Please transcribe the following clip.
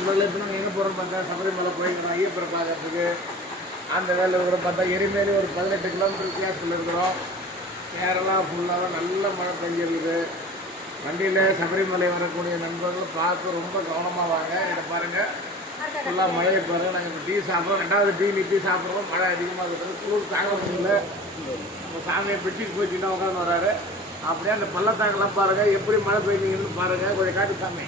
நண்பர்கள் இப்போ நாங்கள் எங்கே போகிறோம் பார்த்தா சபரிமலை போய்க்கிறோம் ஐயப்பரை பார்க்கறதுக்கு. அந்த வேலை கூட பார்த்தா எரிமேலி ஒரு 18 கிலோமீட்டர் வித்தியாசத்தில் இருக்கிறோம். கேரளா ஃபுல்லாக நல்ல மழை பெஞ்சிருக்குது. வண்டியில் சபரிமலை வரக்கூடிய நண்பர்கள் பார்த்து ரொம்ப கவனமாக வாங்க. இதை பாருங்கள், ஃபுல்லாக மழையை பாருங்கள். நாங்கள் இப்போ டீ சாப்பிட்றோம், 2வது டீ நிறுத்தி சாப்பிட்றோம். மழை அதிகமாக இருக்குது, குளிர் தாங்க முடியல. நம்ம சாமியை பெட்டிட்டு போய் சின்ன உட்காந்து வராரு. அப்படியே அந்த பள்ளத்தாக்கெல்லாம் பாருங்கள், எப்படி மழை பெய்யுங்கன்னு பாருங்கள். கொஞ்சம் காட்டு சாமி.